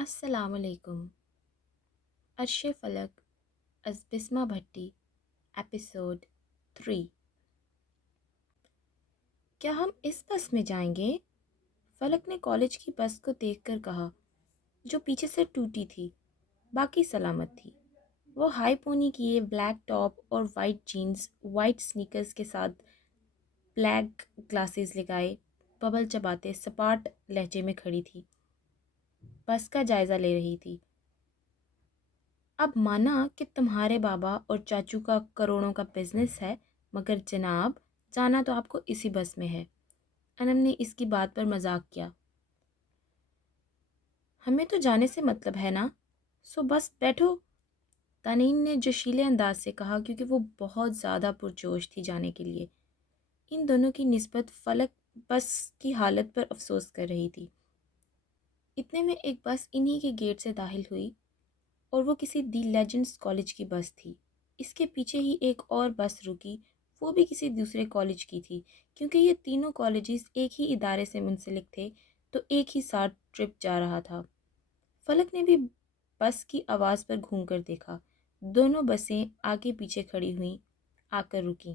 السلام علیکم۔ عرش فلک از بسمہ بھٹی، ایپیسوڈ 3۔ کیا ہم اس بس میں جائیں گے؟ فلک نے کالج کی بس کو دیکھ کر کہا، جو پیچھے سے ٹوٹی تھی، باقی سلامت تھی۔ وہ ہائی پونی کیے، بلیک ٹاپ اور وائٹ جینز، وائٹ سنیکرز کے ساتھ بلیک گلاسز لگائے، ببل چباتے سپاٹ لہجے میں کھڑی تھی۔ بس کا جائزہ لے رہی تھی۔ اب مانا کہ تمہارے بابا اور چاچو کا کروڑوں کا بزنس ہے، مگر جناب جانا تو آپ کو اسی بس میں ہے۔ انم نے اس کی بات پر مذاق کیا۔ ہمیں تو جانے سے مطلب ہے نا، سو بس بیٹھو، تانین نے جوشیلے انداز سے کہا، کیونکہ وہ بہت زیادہ پرجوش تھی جانے کے لیے۔ ان دونوں کی نسبت فلک بس کی حالت پر افسوس کر رہی تھی۔ اتنے میں ایک بس انہی کے گیٹ سے داخل ہوئی اور وہ کسی دی لیجنڈز کالج کی بس تھی۔ اس کے پیچھے ہی ایک اور بس رکی، وہ بھی کسی دوسرے کالج کی تھی۔ کیونکہ یہ تینوں کالجز ایک ہی ادارے سے منسلک تھے تو ایک ہی ساتھ ٹرپ جا رہا تھا۔ فلک نے بھی بس کی آواز پر گھوم کر دیکھا۔ دونوں بسیں آگے پیچھے کھڑی ہوئیں، آ کر رکیں۔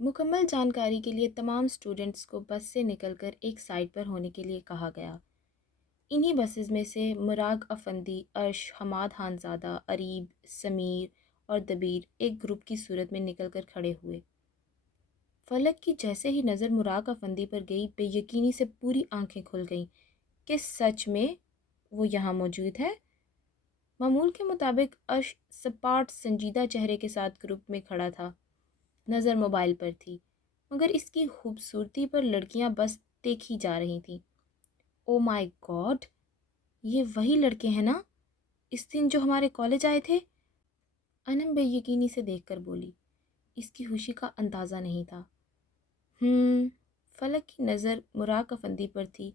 مکمل جانکاری کے لیے تمام اسٹوڈنٹس کو بس سے نکل کر ایک سائڈ پر ہونے کے لیے کہا گیا۔ انہی بسز میں سے مراغ افندی، عرش، حماد خانزادہ، اریب، سمیر اور دبیر ایک گروپ کی صورت میں نکل کر کھڑے ہوئے۔ فلک کی جیسے ہی نظر مراغ افندی پر گئی، بے یقینی سے پوری آنکھیں کھل گئیں کہ سچ میں وہ یہاں موجود ہے۔ معمول کے مطابق عرش سپاٹ سنجیدہ چہرے کے ساتھ گروپ میں کھڑا تھا، نظر موبائل پر تھی، مگر اس کی خوبصورتی پر لڑکیاں بس دیکھی جا رہی تھیں۔ او مائی گاڈ، یہ وہی لڑکے ہیں نا، اس دن جو ہمارے کالج آئے تھے؟ انم بے یقینی سے دیکھ کر بولی۔ اس کی خوشی کا اندازہ نہیں تھا۔ فلک کی نظر مراغ افندی پر تھی،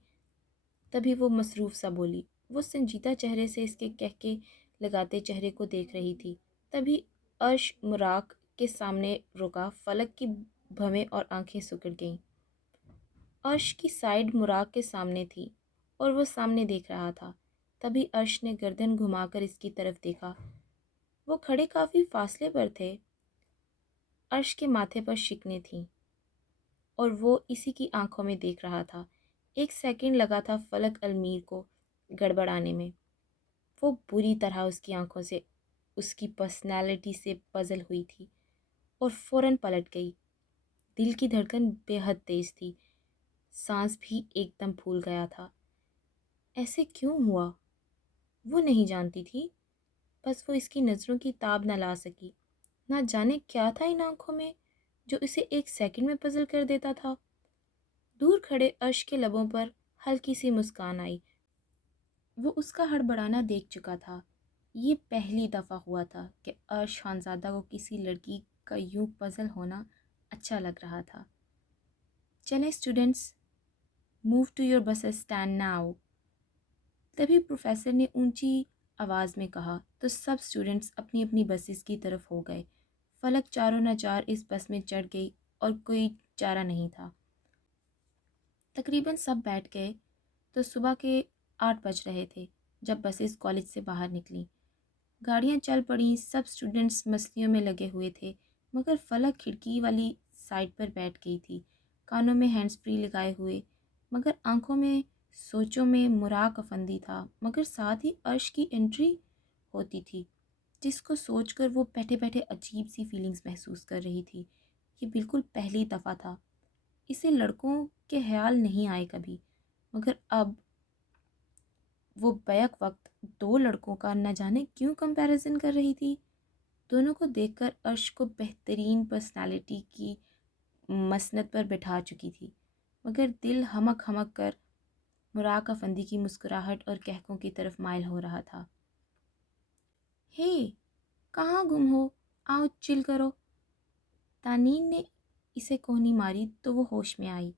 تبھی وہ مصروف سا بولی۔ وہ سنجیدہ چہرے سے اس کے کہکے لگاتے چہرے کو دیکھ رہی تھی۔ تبھی عرش مراغ کے سامنے رکا۔ فلک کی بھویں اور آنکھیں سکڑ گئیں۔ عرش کی سائیڈ مراغ کے سامنے تھی اور وہ سامنے دیکھ رہا تھا۔ تبھی عرش نے گردن گھما کر اس کی طرف دیکھا۔ وہ کھڑے کافی فاصلے پر تھے۔ عرش کے ماتھے پر شکنیں تھیں اور وہ اسی کی آنکھوں میں دیکھ رہا تھا۔ ایک سیکنڈ لگا تھا فلک المیر کو گڑبڑانے میں۔ وہ بری طرح اس کی آنکھوں سے، اس کی پرسنالٹی سے پزل ہوئی تھی اور فوراً پلٹ گئی۔ دل کی دھڑکن بے حد تیز تھی، سانس بھی ایک دم پھول گیا تھا۔ ایسے کیوں ہوا؟ وہ نہیں جانتی تھی، بس وہ اس کی نظروں کی تاب نہ لا سکی۔ نہ جانے کیا تھا ان آنکھوں میں جو اسے ایک سیکنڈ میں پزل کر دیتا تھا۔ دور کھڑے عرش کے لبوں پر ہلکی سی مسکان آئی۔ وہ اس کا ہڑبڑانا دیکھ چکا تھا۔ یہ پہلی دفعہ ہوا تھا کہ عرش خانزادہ کو کسی لڑکی کا یوں پزل ہونا اچھا لگ رہا تھا۔ چلیں students, move to your bus stand now. تبھی پروفیسر نے اونچی آواز میں کہا تو سب اسٹوڈنٹس اپنی اپنی بسز کی طرف ہو گئے۔ فلک چاروں نہ چار اس بس میں چڑھ گئی اور کوئی چارہ نہیں تھا۔ تقریباً سب بیٹھ گئے تو صبح کے 8 بج رہے تھے جب بسز کالج سے باہر نکلیں۔ گاڑیاں چل پڑیں، سب اسٹوڈنٹس مستیوں میں لگے ہوئے تھے، مگر فلک کھڑکی والی سائڈ پر بیٹھ گئی تھی، کانوں میں ہینڈز فری لگائے ہوئے، مگر آنکھوں میں سوچوں میں مراغ افندی تھا، مگر ساتھ ہی عرش کی انٹری ہوتی تھی، جس کو سوچ کر وہ بیٹھے بیٹھے عجیب سی فیلنگز محسوس کر رہی تھی۔ یہ بالکل پہلی دفعہ تھا۔ اسے لڑکوں کے خیال نہیں آئے کبھی، مگر اب وہ بیک وقت دو لڑکوں کا نہ جانے کیوں کمپیریزن کر رہی تھی۔ دونوں کو دیکھ کر عرش کو بہترین پرسنالٹی کی مسند پر بٹھا چکی تھی، مگر دل ہمک ہمک کر مراغ افندی کی مسکراہٹ اور کہکوں کی طرف مائل ہو رہا تھا۔ ہے، کہاں گم ہو؟ آؤ چل کرو۔ تانین نے اسے کوہنی ماری تو وہ ہوش میں آئی۔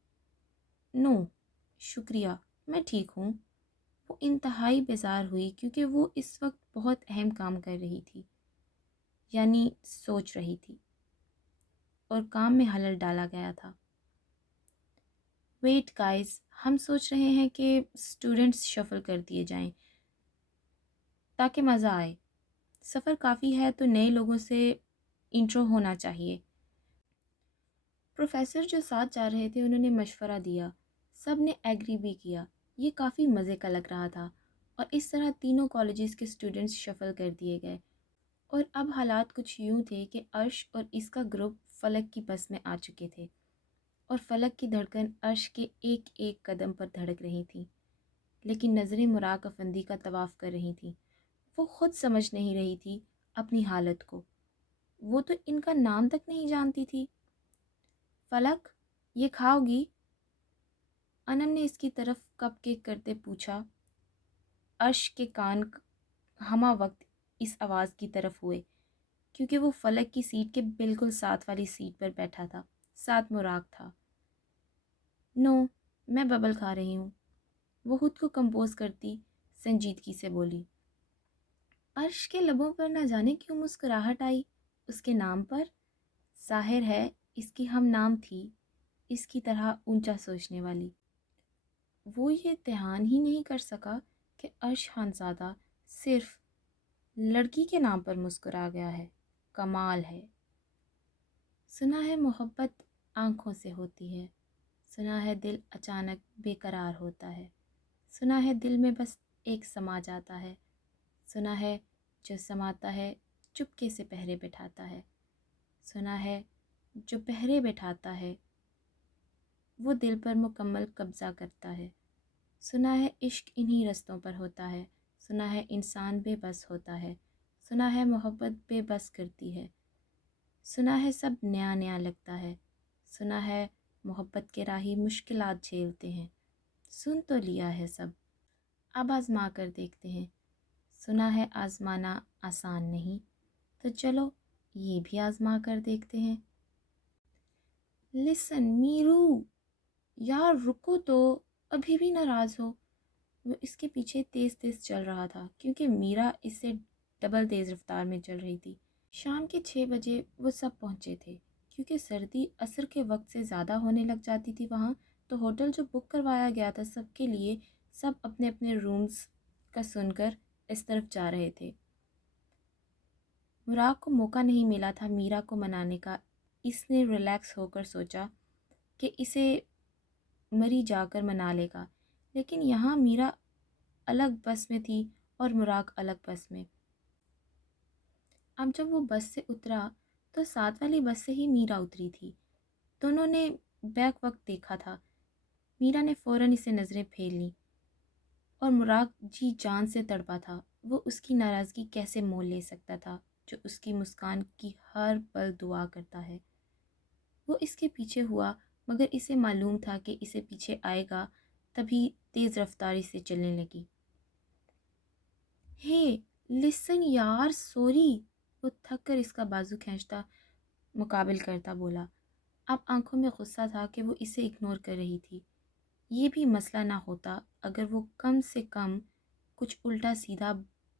نو شکریہ، میں ٹھیک ہوں۔ وہ انتہائی بیزار ہوئی کیونکہ وہ اس وقت بہت اہم کام کر رہی تھی، یعنی سوچ رہی تھی، اور کام میں خلل ڈالا گیا تھا۔ ویٹ گائز، ہم سوچ رہے ہیں کہ اسٹوڈنٹس شفل کر دیے جائیں تاکہ مزہ آئے. سفر کافی ہے تو نئے لوگوں سے انٹرو ہونا چاہیے. پروفیسر جو ساتھ جا رہے تھے انہوں نے مشورہ دیا. سب نے ایگری بھی کیا. یہ کافی مزے کا لگ رہا تھا اور اس طرح تینوں کالجز کے اسٹوڈنٹس شفل کر دیے گئے. اور اب حالات کچھ یوں تھے کہ عرش اور اس کا گروپ فلک کی بس میں آ چکے تھے اور فلک کی دھڑکن عرش کے ایک ایک قدم پر دھڑک رہی تھی، لیکن نظریں مراق افندی کا طواف کر رہی تھیں. وہ خود سمجھ نہیں رہی تھی اپنی حالت کو. وہ تو ان کا نام تک نہیں جانتی تھی. فلک، یہ کھاؤ گی؟ انم نے اس کی طرف کپ کیک کرتے پوچھا. عرش کے کان ہمہ وقت اس آواز کی طرف ہوئے کیونکہ وہ فلک کی سیٹ کے بالکل ساتھ والی سیٹ پر بیٹھا تھا. ساتھ مراق تھا. نو، میں ببل کھا رہی ہوں، وہ خود کو کمپوز کرتی سنجیدگی سے بولی. عرش کے لبوں پر نہ جانے کیوں مسکراہٹ آئی. اس کے نام پر؟ ظاہر ہے اس کی ہم نام تھی، اس کی طرح اونچا سوچنے والی. وہ یہ دھیان ہی نہیں کر سکا کہ عرش خانزادہ صرف لڑکی کے نام پر مسکرا گیا ہے. کمال ہے. سنا ہے محبت آنکھوں سے ہوتی ہے، سنا ہے دل اچانک بے قرار ہوتا ہے، سنا ہے دل میں بس ایک سما جاتا ہے، سنا ہے جو سماتا ہے چپکے سے پہرے بٹھاتا ہے، سنا ہے جو پہرے بٹھاتا ہے وہ دل پر مکمل قبضہ کرتا ہے، سنا ہے عشق انہی رستوں پر ہوتا ہے، سنا ہے انسان بے بس ہوتا ہے، سنا ہے محبت بے بس کرتی ہے، سنا ہے سب نیا نیا لگتا ہے، سنا ہے محبت کے راہی مشکلات جھیلتے ہیں. سن تو لیا ہے سب، اب آزما کر دیکھتے ہیں. سنا ہے آزمانا آسان نہیں، تو چلو یہ بھی آزما کر دیکھتے ہیں. لسن میرو، یار رکو تو، ابھی بھی ناراض ہو. وہ اس کے پیچھے تیز تیز چل رہا تھا کیونکہ میرا اس سے ڈبل تیز رفتار میں چل رہی تھی. شام کے 6 بجے وہ سب پہنچے تھے. کیونکہ سردی عصر کے وقت سے زیادہ ہونے لگ جاتی تھی وہاں، تو ہوٹل جو بک کروایا گیا تھا سب کے لیے، سب اپنے اپنے رومز کا سن کر اس طرف جا رہے تھے. مراق کو موقع نہیں ملا تھا میرا کو منانے کا. اس نے ریلیکس ہو کر سوچا کہ اسے مری جا کر منا لے گا، لیکن یہاں میرا الگ بس میں تھی اور مراق الگ بس میں. اب جب وہ بس سے اترا تو ساتھ والی بس سے ہی میرا اتری تھی. دونوں نے بیک وقت دیکھا تھا. میرا نے فوراً اسے نظریں پھیر لیں اور مراق جی جان سے تڑپا تھا. وہ اس کی ناراضگی کیسے مول لے سکتا تھا جو اس کی مسکان کی ہر پل دعا کرتا ہے. وہ اس کے پیچھے ہوا مگر اسے معلوم تھا کہ اسے پیچھے آئے گا، تبھی تیز رفتاری سے چلنے لگی. ہے لسن یار، سوری. وہ تھک کر اس کا بازو کھینچتا مقابل کرتا بولا. اب آنکھوں میں غصہ تھا کہ وہ اسے اگنور کر رہی تھی. یہ بھی مسئلہ نہ ہوتا اگر وہ کم سے کم کچھ الٹا سیدھا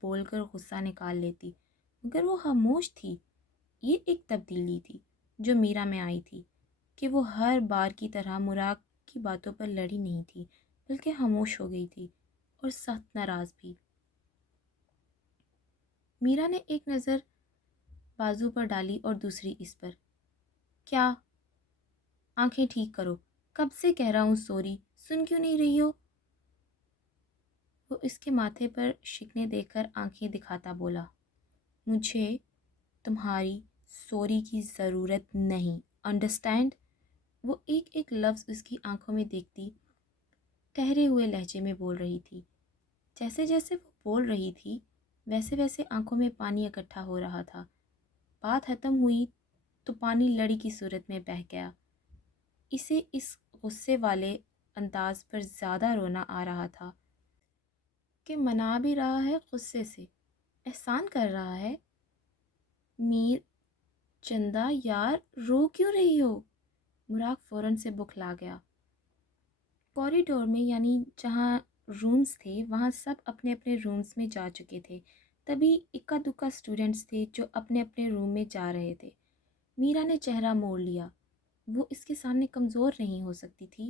بول کر غصہ نکال لیتی، مگر وہ خاموش تھی. یہ ایک تبدیلی تھی جو میرا میں آئی تھی کہ وہ ہر بار کی طرح مراق کی باتوں پر لڑی نہیں تھی بلکہ خاموش ہو گئی تھی اور سخت ناراض بھی. میرا نے ایک نظر بازو پر ڈالی اور دوسری اس پر. کیا؟ آنکھیں ٹھیک کرو، کب سے کہہ رہا ہوں سوری، سن کیوں نہیں رہی ہو؟ وہ اس کے ماتھے پر شکنے دیکھ کر آنکھیں دکھاتا بولا. مجھے تمہاری سوری کی ضرورت نہیں، انڈرسٹینڈ؟ وہ ایک ایک لفظ اس کی آنکھوں میں دیکھتی ٹھہرے ہوئے لہجے میں بول رہی تھی. جیسے جیسے وہ بول رہی تھی ویسے ویسے آنکھوں میں پانی اکٹھا ہو رہا تھا. بات ختم ہوئی تو پانی لڑی کی صورت میں بہہ گیا. اسے اس غصے والے انداز پر زیادہ رونا آ رہا تھا کہ منا بھی رہا ہے غصے سے، احسان کر رہا ہے. میر چندہ یار، رو کیوں رہی ہو؟ مراق فوراً سے بکھلا گیا. کوریڈور میں یعنی جہاں رومز تھے وہاں سب اپنے اپنے رومز میں جا چکے تھے. تبھی اکا دکا اسٹوڈنٹس تھے جو اپنے اپنے روم میں جا رہے تھے. میرا نے چہرہ موڑ لیا. وہ اس کے سامنے کمزور نہیں ہو سکتی تھی.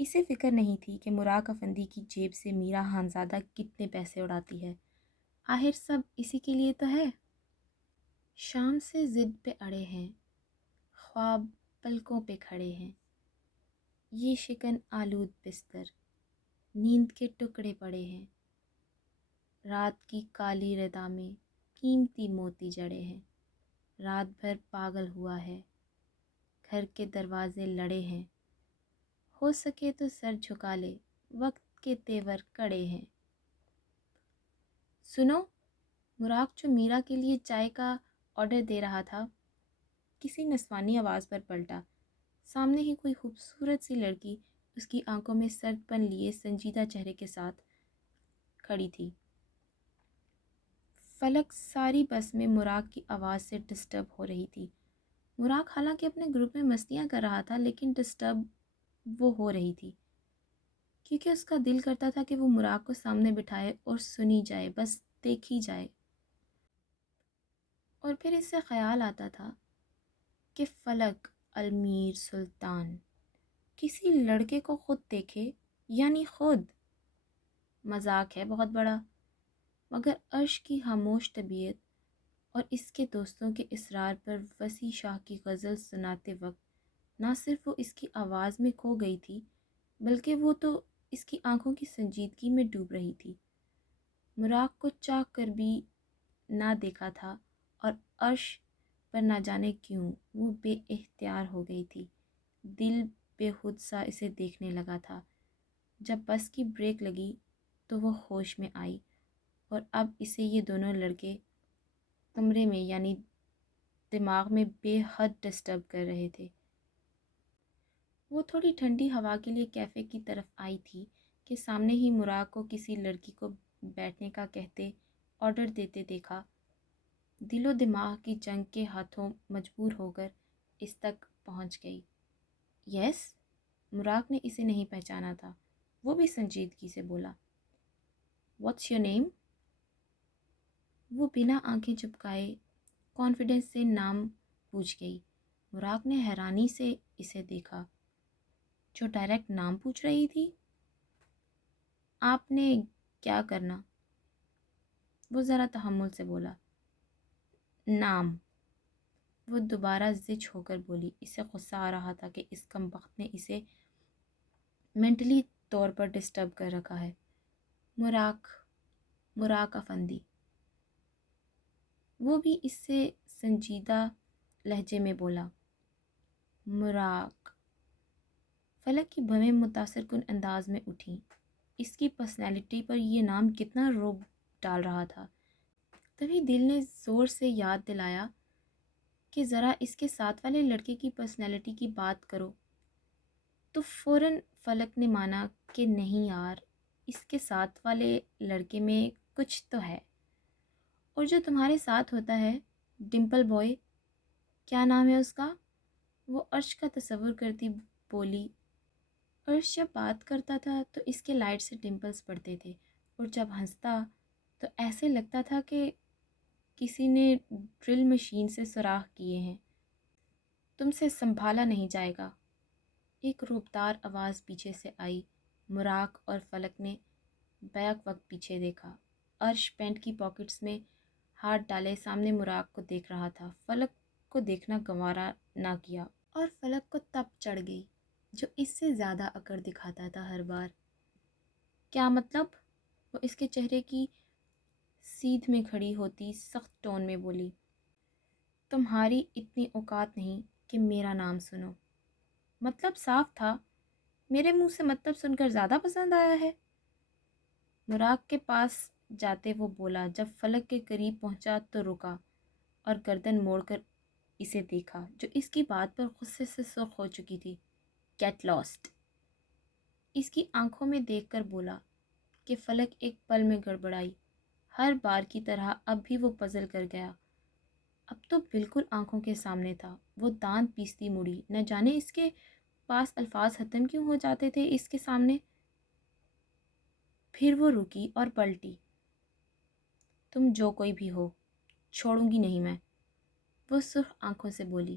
اسے فکر نہیں تھی کہ مراق افندی کی جیب سے میرا خانزادہ کتنے پیسے اڑاتی ہے، آخر سب اسی کے لیے تو ہے۔ شام سے ضد پہ اڑے ہیں، خواب پلکوں پہ کھڑے ہیں، یہ شکن آلود بستر، نیند کے ٹکڑے پڑے ہیں، رات کی کالی ردا میں قیمتی موتی جڑے ہیں، رات بھر پاگل ہوا ہے، گھر کے دروازے لڑے ہیں، ہو سکے تو سر جھکا لے، وقت کے تیور کڑے ہیں۔ سنو، مراق جو میرا کے لیے چائے کا آرڈر دے رہا تھا کسی نسوانی آواز پر پلٹا۔ سامنے ہی کوئی خوبصورت سی لڑکی اس کی آنکھوں میں سرد پن لیے سنجیدہ چہرے کے ساتھ کھڑی تھی۔ فلک ساری بس میں مراق کی آواز سے ڈسٹرب ہو رہی تھی۔ مراق حالانکہ اپنے گروپ میں مستیاں کر رہا تھا، لیکن ڈسٹرب وہ ہو رہی تھی کیونکہ اس کا دل کرتا تھا کہ وہ مراق کو سامنے بٹھائے اور سنی جائے، بس دیکھی جائے۔ اور پھر اس سے خیال آتا تھا کہ فلک المیر سلطان کسی لڑکے کو خود دیکھے، یعنی خود۔ مذاق ہے بہت بڑا، مگر عرش کی خاموش طبیعت اور اس کے دوستوں کے اصرار پر وسیع شاہ کی غزل سناتے وقت نہ صرف وہ اس کی آواز میں کھو گئی تھی، بلکہ وہ تو اس کی آنکھوں کی سنجیدگی میں ڈوب رہی تھی۔ مراق کو چاہ کر بھی نہ دیکھا تھا اور عرش پر نہ جانے کیوں وہ بے اختیار ہو گئی تھی۔ دل بے خود سا اسے دیکھنے لگا تھا۔ جب بس کی بریک لگی تو وہ ہوش میں آئی اور اب اسے یہ دونوں لڑکے کمرے میں یعنی دماغ میں بے حد ڈسٹرب کر رہے تھے۔ وہ تھوڑی ٹھنڈی ہوا کے لیے کیفے کی طرف آئی تھی کہ سامنے ہی مراق کو کسی لڑکی کو بیٹھنے کا کہتے آرڈر دیتے دیکھا۔ دل و دماغ کی جنگ کے ہاتھوں مجبور ہو کر اس تک پہنچ گئی۔ یس، مراق نے اسے نہیں پہچانا تھا۔ وہ بھی سنجیدگی سے بولا، واٹس یور نیم؟ وہ بنا آنکھیں چپکائے کانفیڈنس سے نام پوچھ گئی۔ مراق نے حیرانی سے اسے دیکھا۔ جو ڈائریکٹ نام پوچھ رہی تھی؟ آپ نے کیا کرنا؟ وہ ذرا تحمل سے بولا، نام۔ وہ دوبارہ زچ ہو کر بولی۔ اسے غصہ آ رہا تھا کہ اس کمبخت نے اسے مینٹلی طور پر ڈسٹرب کر رکھا ہے۔ مراق افندی۔ وہ بھی اس سے سنجیدہ لہجے میں بولا، مراق۔ فلک کی بھویں متاثر کن انداز میں اٹھیں۔ اس کی پرسنالٹی پر یہ نام کتنا رعب ڈال رہا تھا۔ تبھی دل نے زور سے یاد دلایا کہ ذرا اس کے ساتھ والے لڑکے کی پرسنالٹی کی بات کرو، تو فوراً فلک نے مانا کہ نہیں یار، اس کے ساتھ والے لڑکے میں کچھ تو ہے۔ اور جو تمہارے ساتھ ہوتا ہے، ڈمپل بوائے، کیا نام ہے اس کا؟ وہ عرش کا تصور کرتی بولی۔ عرش جب بات کرتا تھا تو اس کے لائٹ سے ڈمپلز پڑتے تھے، اور جب ہنستا تو ایسے لگتا تھا کہ کسی نے ڈرل مشین سے سوراخ کیے ہیں۔ تم سے سنبھالا نہیں جائے گا۔ ایک روبدار آواز پیچھے سے آئی۔ مراق اور فلک نے بیک وقت پیچھے دیکھا۔ عرش پینٹ کی پاکٹس میں ہاتھ ڈالے سامنے مراق کو دیکھ رہا تھا۔ فلک کو دیکھنا گوارا نہ کیا اور فلک کو تپ چڑھ گئی جو اس سے زیادہ اکڑ دکھاتا تھا ہر بار۔ کیا مطلب؟ وہ اس کے چہرے کی سیدھ میں کھڑی ہوتی سخت ٹون میں بولی، تمہاری اتنی اوقات نہیں کہ میرا نام سنو۔ مطلب صاف تھا، میرے منہ سے مطلب سن کر زیادہ پسند آیا ہے۔ مراق کے پاس جاتے وہ بولا۔ جب فلک کے قریب پہنچا تو رکا اور گردن موڑ کر اسے دیکھا جو اس کی بات پر غصے سے سرخ ہو چکی تھی۔ گیٹ لاسٹ، اس کی آنکھوں میں دیکھ کر بولا کہ فلک ایک پل میں گڑبڑائی۔ ہر بار کی طرح اب بھی وہ پزل کر گیا۔ اب تو بالکل آنکھوں کے سامنے تھا۔ وہ دانت پیستی مڑی، نہ جانے اس کے پاس الفاظ ختم کیوں ہو جاتے تھے اس کے سامنے۔ پھر وہ رکی اور پلٹی، تم جو کوئی بھی ہو، چھوڑوں گی نہیں میں، وہ سرخ آنکھوں سے بولی۔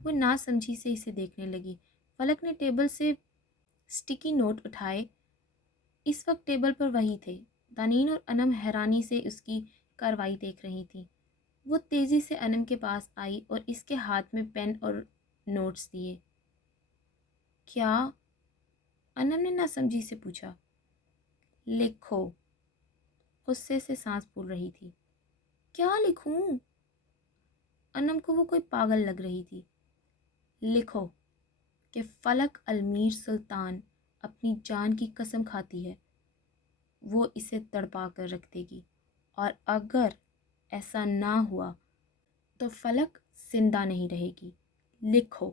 وہ ناسمجھی سے اسے دیکھنے لگی۔ فلک نے ٹیبل سے سٹیکی نوٹ اٹھائے۔ اس وقت ٹیبل پر وہی تھے۔ دانین اور انم حیرانی سے اس کی کارروائی دیکھ رہی تھیں۔ وہ تیزی سے انم کے پاس آئی اور اس کے ہاتھ میں پین اور نوٹس دیے۔ کیا؟ انم نے ناسمجھی سے پوچھا۔ لکھو، غصے سے سانس پھول رہی تھی۔ کیا لکھوں؟ انم کو وہ کوئی پاگل لگ رہی تھی۔ لکھو کہ فلک المیر سلطان اپنی جان کی قسم کھاتی ہے وہ اسے تڑپا کر رکھ دے گی، اور اگر ایسا نہ ہوا تو فلک زندہ نہیں رہے گی۔ لکھو۔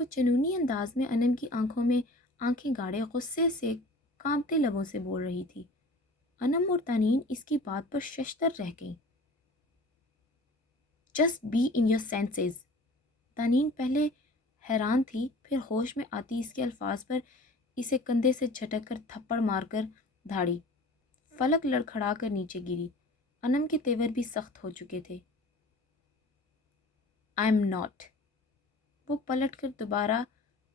وہ جنونی انداز میں انم کی آنکھوں میں آنکھیں گاڑے غصے سے کانپتے لبوں سے بول رہی تھی۔ انم اور دانین اس کی بات پر ششدر رہ گئیں۔ Just be in your senses. دانین پہلے حیران تھی، پھر ہوش میں آتی اس کے الفاظ پر اسے کندھے سے جھٹک کر تھپڑ مار کر دھاڑی۔ فلک لڑکھڑا کر نیچے گری۔ انم کے تیور بھی سخت ہو چکے تھے۔ I am not. وہ پلٹ کر دوبارہ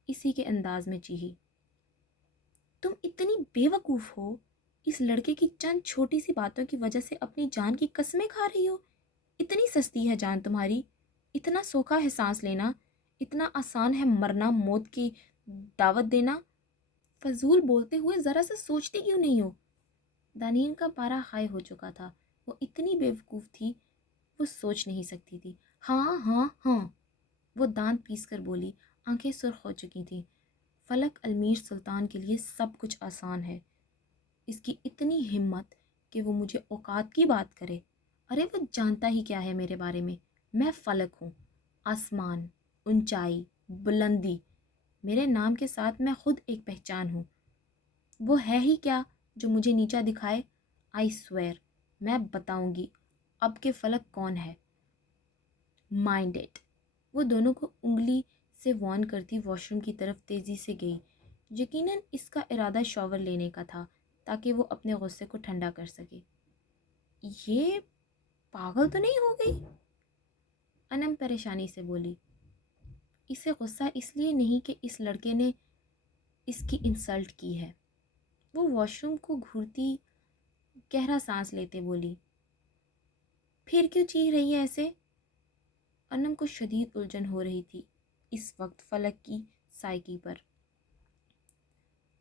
اسی کے انداز میں چیخی۔ تم اتنی بے وقوف ہو، اس لڑکے کی چند چھوٹی سی باتوں کی وجہ سے اپنی جان کی قسمیں کھا رہی ہو؟ اتنی سستی ہے جان تمہاری؟ اتنا سوکھا ہے سانس لینا؟ اتنا آسان ہے مرنا، موت کی دعوت دینا؟ فضول بولتے ہوئے ذرا سا سوچتی کیوں نہیں ہو؟ دانین کا پارا ہائی ہو چکا تھا۔ وہ اتنی بے وقوف تھی، وہ سوچ نہیں سکتی تھی۔ ہاں ہاں ہاں، وہ دانت پیس کر بولی، آنکھیں سرخ ہو چکی تھیں۔ فلک المیر سلطان کے لیے سب کچھ آسان ہے۔ اس کی اتنی ہمت کہ وہ مجھے اوقات کی بات کرے۔ ارے وہ جانتا ہی کیا ہے میرے بارے میں؟ میں فلک ہوں۔ آسمان، اونچائی، بلندی، میرے نام کے ساتھ میں خود ایک پہچان ہوں۔ وہ ہے ہی کیا جو مجھے نیچا دکھائے؟ آئی سویر، میں بتاؤں گی اب کہ فلک کون ہے۔ Mind it. وہ دونوں کو انگلی سے وارن کرتی واش روم کی طرف تیزی سے گئی۔ یقیناً اس کا ارادہ شاور لینے کا تھا تاکہ وہ اپنے غصے کو ٹھنڈا کر سکے۔ یہ پاگل تو نہیں ہو گئی؟ انم پریشانی سے بولی۔ اسے غصہ اس لیے نہیں کہ اس لڑکے نے اس کی انسلٹ کی ہے۔ وہ واش روم کو گھورتی گہرا سانس لیتے بولی۔ پھر کیوں چیخ رہی ہے ایسے؟ انم کو شدید الجھن ہو رہی تھی اس وقت فلک کی سائیکی پر۔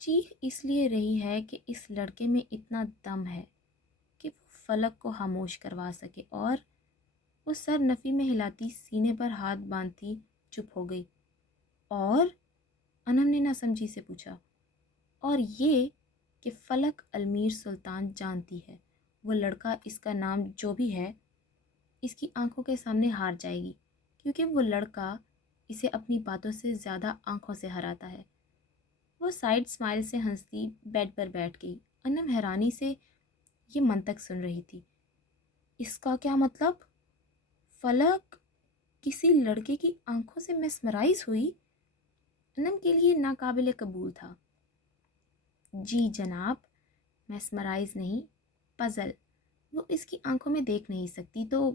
چیخ اس لیے رہی ہے کہ اس لڑکے میں اتنا دم ہے کہ وہ فلک کو خاموش کروا سکے، اور وہ سر نفی میں ہلاتی سینے پر ہاتھ باندھتی چپ ہو گئی۔ اور انم نے نہ سمجھی سے پوچھا۔ اور یہ کہ فلک المیر سلطان جانتی ہے وہ لڑکا، اس کا نام جو بھی ہے، اس کی آنکھوں کے سامنے ہار جائے گی، کیونکہ وہ لڑکا اسے اپنی باتوں سے زیادہ آنکھوں سے ہراتا ہے۔ وہ سائیڈ اسمائل سے ہنستی بیڈ پر بیٹھ گئی۔ انم حیرانی سے یہ منطق سن رہی تھی۔ اس کا کیا مطلب؟ فلک کسی لڑکے کی آنکھوں سے میسمرائز ہوئی؟ انم کے لیے ناقابل قبول تھا۔ جی جناب، میسمرائز نہیں، پزل۔ وہ اس کی آنکھوں میں دیکھ نہیں سکتی تو؟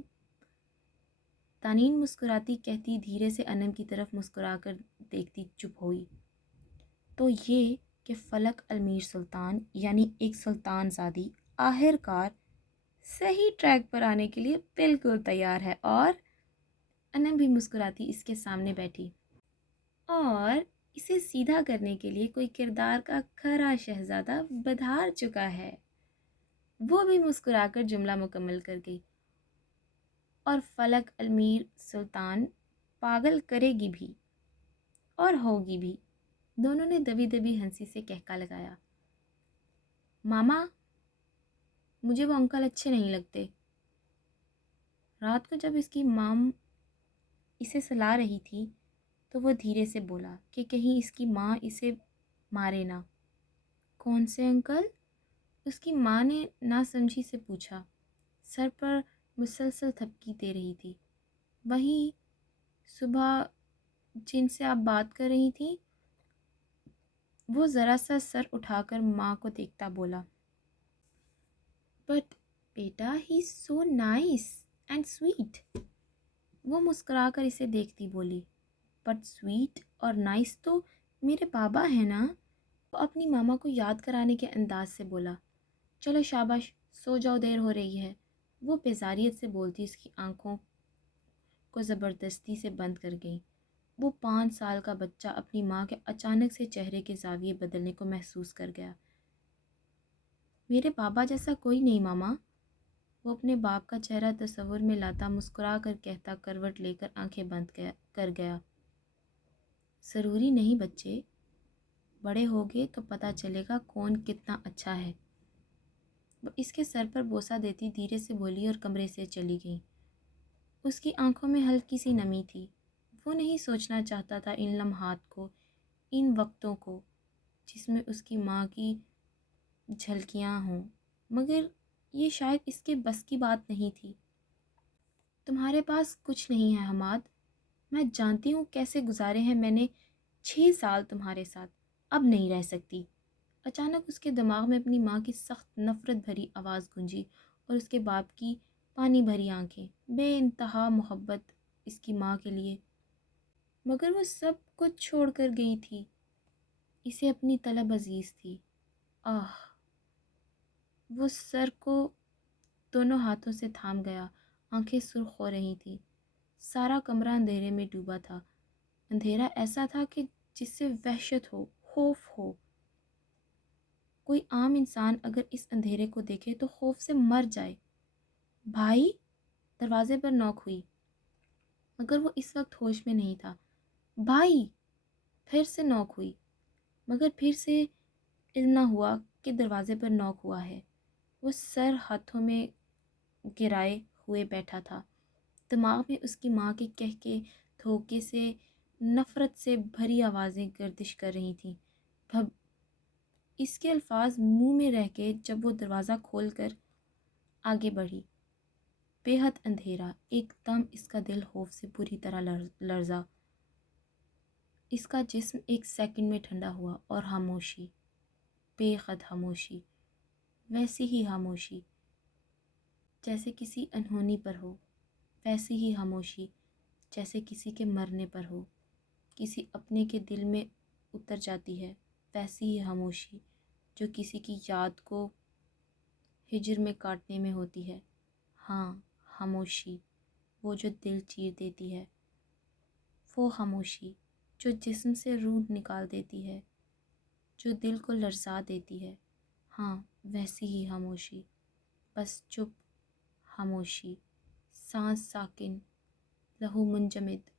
دانین مسکراتی کہتی دھیرے سے انم کی طرف مسکرا کر دیکھتی چپ ہوئی۔ تو یہ کہ فلک المیر سلطان یعنی ایک سلطان زادی آخر کار صحیح ٹریک پر آنے کے لیے بالکل تیار ہے، اور انم بھی مسکراتی اس کے سامنے بیٹھی، اور اسے سیدھا کرنے کے لیے کوئی کردار کا کھرا شہزادہ بدھار چکا ہے۔ وہ بھی مسکرا کر جملہ مکمل کر گئی۔ اور فلک المیر سلطان پاگل کرے گی بھی، اور ہوگی بھی۔ دونوں نے دبی دبی ہنسی سے کہکا لگایا۔ ماما، مجھے وہ انکل اچھے نہیں لگتے۔ رات کو جب اس کی مام اسے سلا رہی تھی تو وہ دھیرے سے بولا کہ کہیں اس کی ماں اسے مارے نہ۔ کون سے انکل؟ اس کی ماں نے ناسمجھی سے پوچھا، سر پر مسلسل تھپکی دے رہی تھی۔ وہی صبح جن سے آپ بات کر رہی تھیں۔ وہ ذرا سا سر اٹھا کر ماں کو دیکھتا بولا، بٹ بیٹا he is so nice and sweet. وہ مسکرا کر اسے دیکھتی بولی، بٹ سویٹ اور نائس تو میرے بابا ہیں نا؟ وہ اپنی ماما کو یاد کرانے کے انداز سے بولا۔ چلو شاباش، سو جاؤ، دیر ہو رہی ہے۔ وہ بیزاریت سے بولتی اس کی آنکھوں کو زبردستی سے بند کر گئیں۔ وہ 5 سال کا بچہ اپنی ماں کے اچانک سے چہرے کے زاویے بدلنے کو محسوس کر گیا۔ میرے بابا جیسا کوئی نہیں ماما، وہ اپنے باپ کا چہرہ تصور میں لاتا مسکرا کر کہتا کروٹ لے کر آنکھیں بند کر گیا۔ ضروری نہیں بچے، بڑے ہوگے تو پتہ چلے گا کون کتنا اچھا ہے۔ وہ اس کے سر پر بوسہ دیتی دھیرے سے بولی اور کمرے سے چلی گئی۔ اس کی آنکھوں میں ہلکی سی نمی تھی۔ وہ نہیں سوچنا چاہتا تھا ان لمحات کو، ان وقتوں کو جس میں اس کی ماں کی جھلکیاں ہوں، مگر یہ شاید اس کے بس کی بات نہیں تھی۔ تمہارے پاس کچھ نہیں ہے حماد، میں جانتی ہوں کیسے گزارے ہیں میں نے 6 سال تمہارے ساتھ، اب نہیں رہ سکتی۔ اچانک اس کے دماغ میں اپنی ماں کی سخت نفرت بھری آواز گونجی اور اس کے باپ کی پانی بھری آنکھیں، بے انتہا محبت اس کی ماں کے لیے، مگر وہ سب کچھ چھوڑ کر گئی تھی۔ اسے اپنی طلب عزیز تھی۔ آہ! وہ سر کو دونوں ہاتھوں سے تھام گیا، آنکھیں سرخ ہو رہی تھیں۔ سارا کمرہ اندھیرے میں ڈوبا تھا، اندھیرا ایسا تھا کہ جس سے وحشت ہو، خوف ہو۔ کوئی عام انسان اگر اس اندھیرے کو دیکھے تو خوف سے مر جائے۔ بھائی! دروازے پر نوک ہوئی، مگر وہ اس وقت ہوش میں نہیں تھا۔ بھائی! پھر سے نوک ہوئی، مگر پھر سے علم نہ ہوا کہ دروازے پر نوک ہوا ہے۔ وہ سر ہاتھوں میں گرائے ہوئے بیٹھا تھا۔ دماغ میں اس کی ماں کے کہکے، دھوکے سے، نفرت سے بھری آوازیں گردش کر رہی تھیں۔ اس کے الفاظ منہ میں رہ کے جب وہ دروازہ کھول کر آگے بڑھی۔ بے حد اندھیرا، ایک دم اس کا دل خوف سے بری طرح لرزا۔ اس کا جسم ایک سیکنڈ میں ٹھنڈا ہوا اور خاموشی، بے حد خاموشی، ویسی ہی خاموشی جیسے کسی انہونی پر ہو، ویسی ہی خاموشی جیسے کسی کے مرنے پر ہو، کسی اپنے کے دل میں اتر جاتی ہے، ویسی ہی خاموشی جو کسی کی یاد کو ہجر میں کاٹنے میں ہوتی ہے۔ ہاں، خاموشی، وہ جو دل چیر دیتی ہے، وہ خاموشی جو جسم سے روح نکال دیتی ہے، جو دل کو لرزا دیتی ہے۔ ہاں، ویسی ہی خاموشی، بس چپ خاموشی، سانس ساکن، لہو منجمد،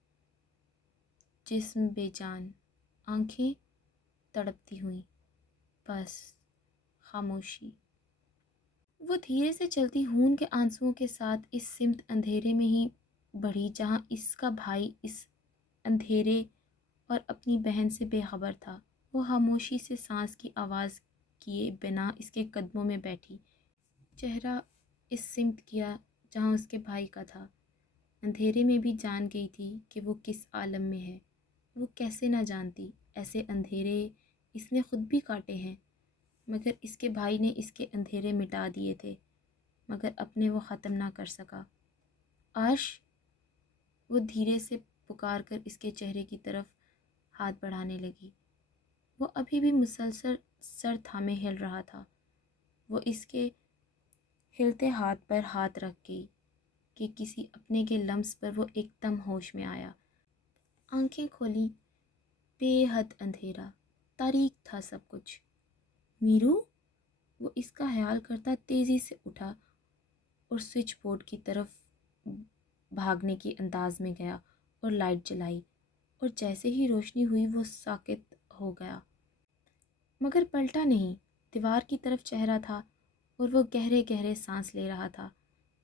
جسم بے جان، آنکھیں تڑپتی ہوئیں، بس خاموشی۔ وہ دھیرے سے چلتی خون کے آنسوؤں کے ساتھ اس سمت اندھیرے میں ہی بڑھی جہاں اس کا بھائی اس اندھیرے اور اپنی بہن سے بے خبر تھا۔ وہ خاموشی سے سانس کی آواز کیے بنا اس کے قدموں میں بیٹھی، چہرہ اس سمت کیا جہاں اس کے بھائی کا تھا۔ اندھیرے میں بھی جان گئی تھی کہ وہ کس عالم میں ہے۔ وہ کیسے نہ جانتی، ایسے اندھیرے اس نے خود بھی کاٹے ہیں، مگر اس کے بھائی نے اس کے اندھیرے مٹا دیے تھے، مگر اپنے وہ ختم نہ کر سکا۔ عرش! وہ دھیرے سے پکار کر اس کے چہرے کی طرف ہاتھ بڑھانے لگی۔ وہ ابھی بھی مسلسل سر تھامے ہل رہا تھا۔ وہ اس کے ہلتے ہاتھ پر ہاتھ رکھ گئی کہ کسی اپنے کے لمس پر وہ ایک دم ہوش میں آیا۔ آنکھیں کھولیں، بے حد اندھیرا، تاریک تھا سب کچھ۔ میرو! وہ اس کا خیال کرتا تیزی سے اٹھا اور سوئچ بورڈ کی طرف بھاگنے کی انداز میں گیا اور لائٹ جلائی، اور جیسے ہی روشنی ہوئی وہ ساکت ہو گیا، مگر پلٹا نہیں۔ دیوار کی طرف چہرہ تھا اور وہ گہرے گہرے سانس لے رہا تھا۔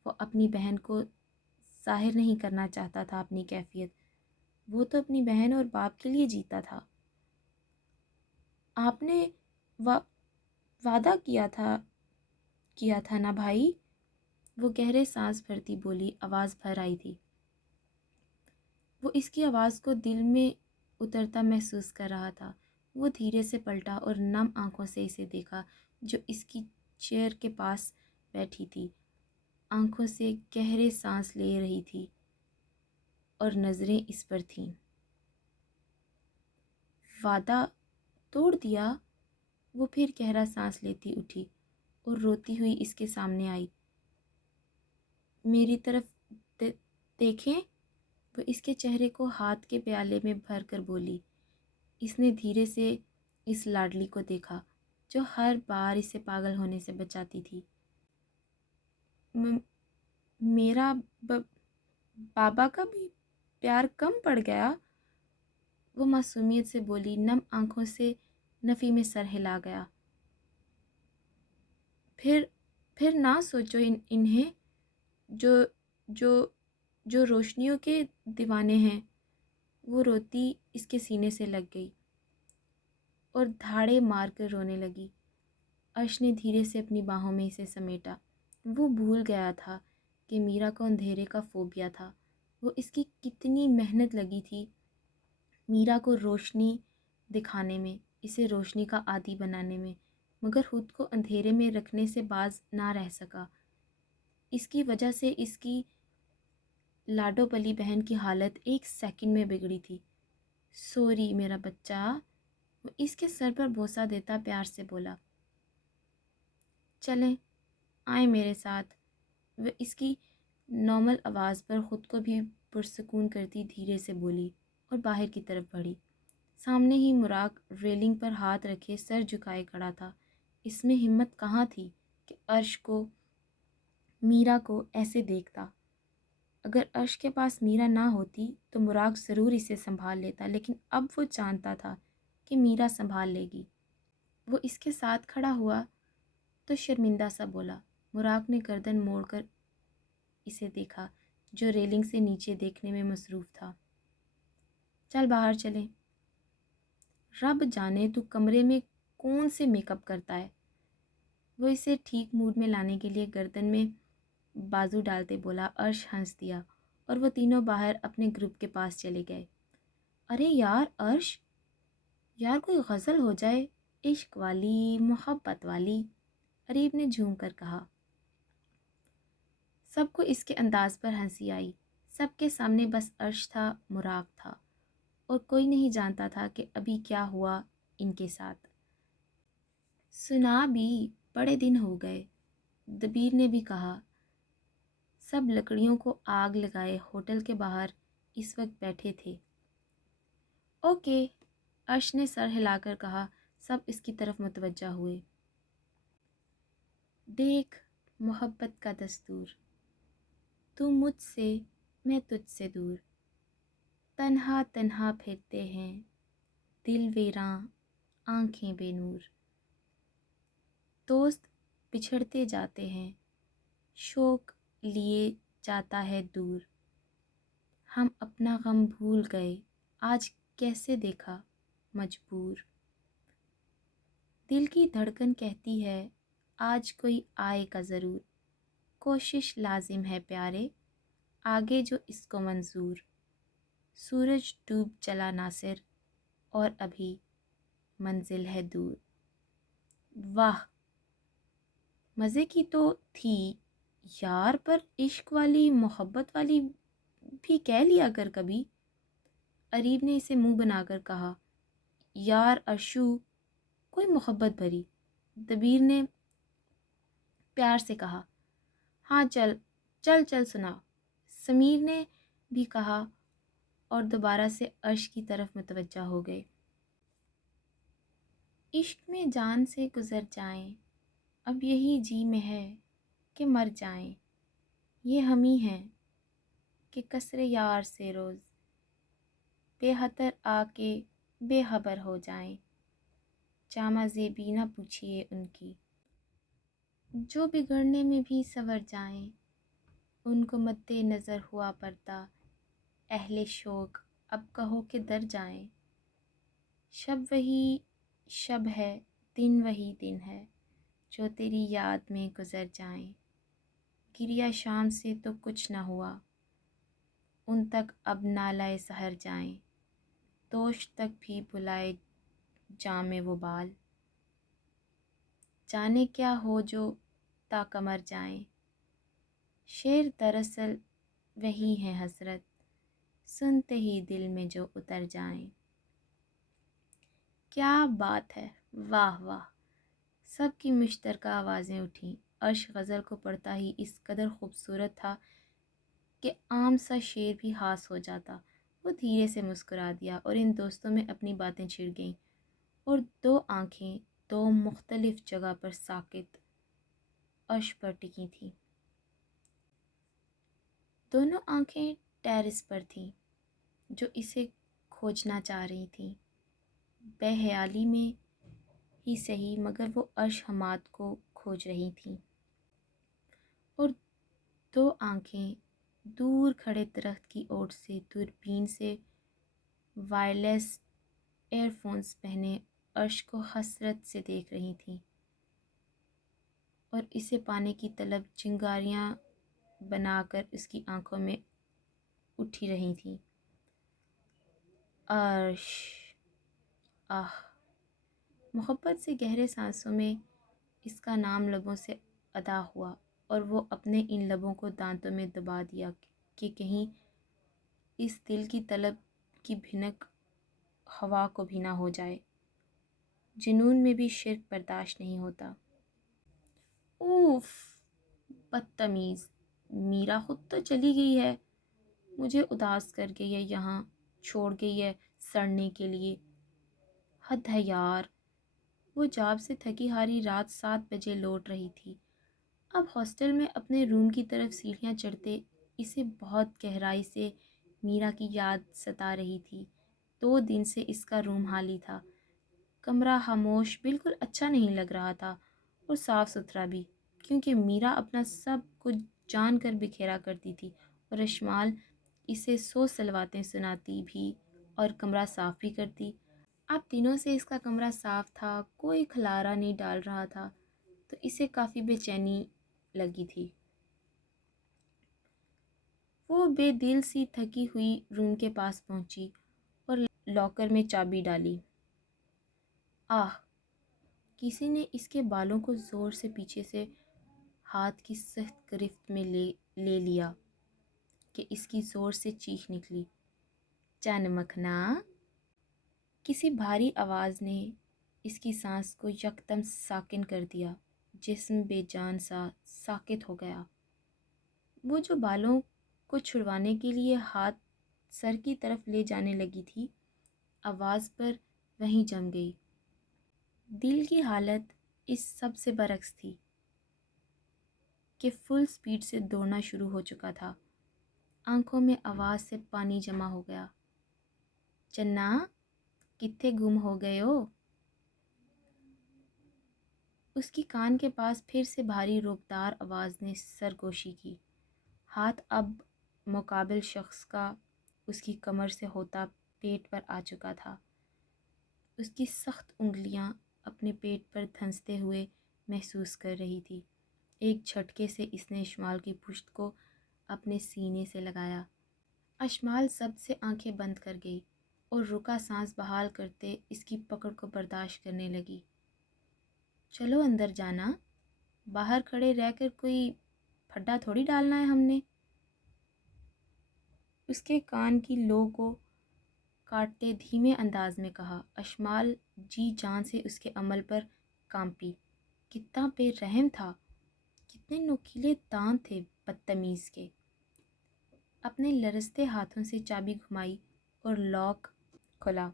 وہ اپنی بہن کو ظاہر نہیں کرنا چاہتا تھا اپنی کیفیت۔ وہ تو اپنی بہن اور باپ کے لیے جیتا تھا۔ آپ نے وعدہ کیا تھا نا بھائی؟ وہ گہرے سانس بھرتی بولی، آواز بھر آئی تھی۔ وہ اس کی آواز کو دل میں اترتا محسوس کر رہا تھا۔ وہ دھیرے سے پلٹا اور نم آنکھوں سے اسے دیکھا جو اس کی چیئر کے پاس بیٹھی تھی، آنکھوں سے گہرے سانس لے رہی تھی۔ اور نظریں اس پر تھیں۔ وعدہ توڑ دیا؟ وہ پھر گہرا سانس لیتی اٹھی اور روتی ہوئی اس کے سامنے آئی۔ میری طرف دیکھیں، وہ اس کے چہرے کو ہاتھ کے پیالے میں بھر کر بولی۔ اس نے دھیرے سے اس لاڈلی کو دیکھا جو ہر بار اسے پاگل ہونے سے بچاتی تھی۔ میرا بابا کا بھی پیار کم پڑ گیا؟ وہ معصومیت سے بولی، نم آنکھوں سے نفی میں سر ہلا گیا۔ پھر نہ سوچو انہیں جو جو جو روشنیوں کے دیوانے ہیں۔ وہ روتی اس کے سینے سے لگ گئی اور دھاڑے مار کر رونے لگی۔ عرش نے دھیرے سے اپنی باہوں میں اسے سمیٹا۔ وہ بھول گیا تھا کہ میرا کو اندھیرے کا فوبیا تھا۔ وہ اس کی کتنی محنت لگی تھی میرا کو روشنی دکھانے میں، اسے روشنی کا عادی بنانے میں، مگر خود کو اندھیرے میں رکھنے سے باز نہ رہ سکا۔ اس کی وجہ سے اس کی لاڈو پلی بہن کی حالت ایک سیکنڈ میں بگڑی تھی۔ سوری میرا بچہ، وہ اس کے سر پر بوسہ دیتا پیار سے بولا۔ چلیں آئیں میرے ساتھ، وہ اس کی نارمل آواز پر خود کو بھی پرسکون کرتی دھیرے سے بولی اور باہر کی طرف بڑھی۔ سامنے ہی مراق ریلنگ پر ہاتھ رکھے سر جھکائے کھڑا تھا۔ اس میں ہمت کہاں تھی کہ عرش کو میرا کو ایسے دیکھتا۔ اگر عرش کے پاس میرا نہ ہوتی تو مراق ضرور اسے سنبھال لیتا، لیکن اب وہ جانتا تھا کہ میرا سنبھال لے گی۔ وہ اس کے ساتھ کھڑا ہوا تو شرمندہ سا بولا۔ مراق نے گردن موڑ کر اسے دیکھا جو ریلنگ سے نیچے دیکھنے میں مصروف تھا۔ چل باہر چلیں۔ رب جانے تو کمرے میں کون سے میک اپ کرتا ہے؟ وہ اسے ٹھیک موڈ میں لانے کے لیے گردن میں بازو ڈالتے بولا۔ عرش ہنس دیا اور وہ تینوں باہر اپنے گروپ کے پاس چلے گئے۔ ارے یار عرش، یار کوئی غزل ہو جائے، عشق والی، محبت والی، اریب نے جھوم کر کہا۔ سب کو اس کے انداز پر ہنسی آئی۔ سب کے سامنے بس عرش تھا، مراق تھا، اور کوئی نہیں جانتا تھا کہ ابھی کیا ہوا ان کے ساتھ۔ سنا بھی، بڑے دن ہو گئے، دبیر نے بھی کہا۔ سب لکڑیوں کو آگ لگائے ہوٹل کے باہر اس وقت بیٹھے تھے۔ اوکے، عرش نے سر ہلا کر کہا۔ سب اس کی طرف متوجہ ہوئے۔ دیکھ محبت کا دستور، تو مجھ سے میں تجھ سے دور، تنہا تنہا پھرتے ہیں دل ویراں آنکھیں بے نور، دوست بچھڑتے جاتے ہیں شوق لیے جاتا ہے دور، ہم اپنا غم بھول گئے آج کیسے دیکھا مجبور، دل کی دھڑکن کہتی ہے آج کوئی آئے گا ضرور، کوشش لازم ہے پیارے آگے جو اس کو منظور، سورج ڈوب چلا ناصر اور ابھی منزل ہے دور۔ واہ، مزے کی تو تھی یار، پر عشق والی محبت والی بھی کہہ لیا کر کبھی، اریب نے اسے منہ بنا کر کہا۔ یار ارشو، کوئی محبت بھری، دبیر نے پیار سے کہا۔ ہاں چل چل چل سنا، سمیر نے بھی کہا اور دوبارہ سے عرش کی طرف متوجہ ہو گئے۔ عشق میں جان سے گزر جائیں، اب یہی جی میں ہے کہ مر جائیں، یہ ہم ہی ہیں کہ کسر یار سے روز بے خطر آ کے بے خبر ہو جائیں، جامہ زیبی نہ پوچھیے ان کی، جو بگڑنے میں بھی سنور جائیں، ان کو مد نظر ہوا پردہ اہل شوق اب کہو کہ در جائیں، شب وہی شب ہے دن وہی دن ہے جو تیری یاد میں گزر جائیں، گریہ شام سے تو کچھ نہ ہوا ان تک اب نالائے سحر جائیں، دوش تک بھی بلائے جام و بال، جانے کیا ہو جو تا کمر جائیں، شعر دراصل وہی ہے حسرت سنتے ہی دل میں جو اتر جائیں۔ کیا بات ہے، واہ واہ! سب کی مشترکہ آوازیں اٹھیں۔ عرش غزل کو پڑھتا ہی اس قدر خوبصورت تھا کہ عام سا شعر بھی ہاس ہو جاتا۔ وہ دھیرے سے مسکرا دیا اور ان دوستوں میں اپنی باتیں چھڑ گئیں، اور دو آنکھیں دو مختلف جگہ پر ساکت عرش پر ٹکی تھیں۔ دونوں آنکھیں ٹیرس پر تھیں، جو اسے کھوجنا چاہ رہی تھیں، بے حیالی میں ہی صحیح، مگر وہ عرش حماد کو کھوج رہی تھیں۔ اور دو آنکھیں دور کھڑے درخت کی اوٹ سے دوربین سے وائرلیس ایئر فونز پہنے عرش کو حسرت سے دیکھ رہی تھیں، اور اسے پانے کی طلب چنگاریاں بنا کر اس کی آنکھوں میں اٹھی رہی تھیں۔ عرش! آہ! محبت سے گہرے سانسوں میں اس کا نام لبوں سے ادا ہوا، اور وہ اپنے ان لبوں کو دانتوں میں دبا دیا کہ کہیں اس دل کی طلب کی بھنک ہوا کو بھی نہ ہو جائے۔ جنون میں بھی شرک برداشت نہیں ہوتا۔ اوف! بدتمیز! میرا خود تو چلی گئی ہے، مجھے اداس کر گئی ہے، یہاں چھوڑ گئی ہے سڑنے کے لیے۔ حد ہے یار! وہ جاب سے تھکی ہاری رات 7 بجے لوٹ رہی تھی۔ اب ہاسٹل میں اپنے روم کی طرف سیڑھیاں چڑھتے اسے بہت گہرائی سے میرا کی یاد ستا رہی تھی۔ 2 دن سے اس کا روم خالی تھا۔ کمرہ خاموش، بالکل اچھا نہیں لگ رہا تھا، اور صاف ستھرا بھی، کیونکہ میرا اپنا سب کچھ جان کر بکھیرا کرتی تھی، اور اشمال اسے 100 سلواتیں سناتی بھی اور کمرہ صاف بھی کرتی۔ اب دنوں سے اس کا کمرہ صاف تھا، کوئی خلارہ نہیں ڈال رہا تھا، تو اسے کافی بے چینی لگی تھی۔ وہ بے دل سی تھکی ہوئی روم کے پاس پہنچی اور لاکر میں چابی ڈالی۔ آہ! کسی نے اس کے بالوں کو زور سے پیچھے سے ہاتھ کی سخت گرفت میں لے لیا کہ اس کی زور سے چیخ نکلی، چنمکنا! کسی بھاری آواز نے اس کی سانس کو یکدم ساکن کر دیا، جسم بے جان سا ساکت ہو گیا۔ وہ جو بالوں کو چھڑوانے کے لیے ہاتھ سر کی طرف لے جانے لگی تھی، آواز پر وہیں جم گئی۔ دل کی حالت اس سب سے برعکس تھی کہ فل سپیڈ سے دوڑنا شروع ہو چکا تھا۔ آنکھوں میں آواز سے پانی جمع ہو گیا۔ چنا! کتھے گم ہو گئے ہو؟ اس کی کان کے پاس پھر سے بھاری روبدار آواز نے سرگوشی کی۔ ہاتھ اب مقابل شخص کا اس کی کمر سے ہوتا پیٹ پر آ چکا تھا۔ اس کی سخت انگلیاں اپنے پیٹ پر دھنستے ہوئے محسوس کر رہی تھی۔ ایک جھٹکے سے اس نے اشمال کی پشت کو اپنے سینے سے لگایا۔ اشمال سب سے آنکھیں بند کر گئی اور رکا سانس بحال کرتے اس کی پکڑ کو برداشت کرنے لگی۔ چلو اندر جانا، باہر کھڑے رہ کر کوئی پھڈا تھوڑی ڈالنا ہے ہم نے۔ اس کے کان کی لو کو کاٹتے دھیمے انداز میں کہا۔ اشمال جی جان سے اس کے عمل پر کانپی۔ کتنا بے رحم تھا، کتنے نوکیلے دانت تھے بدتمیز کے۔ اپنے لرزتے ہاتھوں سے چابی گھمائی اور لاک کھلا۔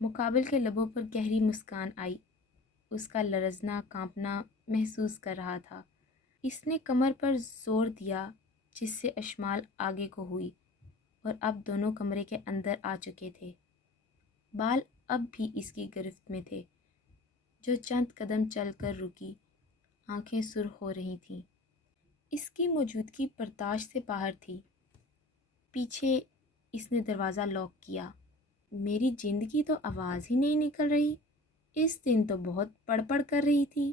مقابل کے لبوں پر گہری مسکان آئی۔ اس کا لرزنا کانپنا محسوس کر رہا تھا۔ اس نے کمر پر زور دیا، جس سے اشمال آگے کو ہوئی، اور اب دونوں کمرے کے اندر آ چکے تھے۔ بال اب بھی اس کی گرفت میں تھے، جو چند قدم چل کر رکی۔ آنکھیں سرخ ہو رہی تھیں۔ اس کی موجودگی برداشت سے باہر تھی۔ پیچھے اس نے دروازہ لاک کیا۔ میری جند کی تو آواز ہی نہیں نکل رہی، اس دن تو بہت پڑ پڑ کر رہی تھی۔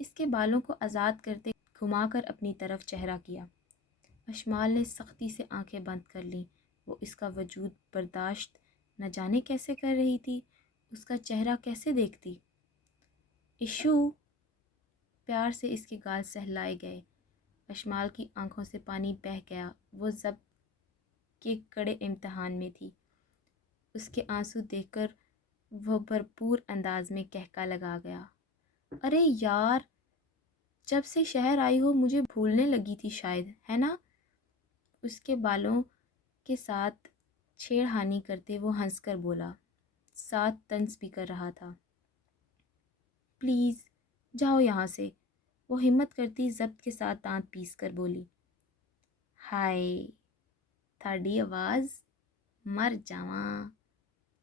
اس کے بالوں کو آزاد کرتے گھما کر اپنی طرف چہرہ کیا۔ اشمال نے سختی سے آنکھیں بند کر لیں۔ وہ اس کا وجود برداشت نہ جانے کیسے کر رہی تھی، اس کا چہرہ کیسے دیکھتی۔ ایشو! پیار سے اس کے گال سہلائے گئے اشمال کی آنکھوں سے پانی بہہ گیا۔ وہ ضبط کے کڑے امتحان میں تھی۔ اس کے آنسو دیکھ کر وہ بھرپور انداز میں کہکا لگا گیا۔ ارے یار، جب سے شہر آئی ہو مجھے بھولنے لگی تھی شاید، ہے نا؟ اس کے بالوں کے ساتھ چھیڑخانی کرتے وہ ہنس کر بولا، ساتھ طنز بھی کر رہا تھا۔ پلیز جاؤ یہاں سے، وہ ہمت کرتی ضبط کے ساتھ دانت پیس کر بولی۔ ہائے تھاڈی آواز، مر جاواں۔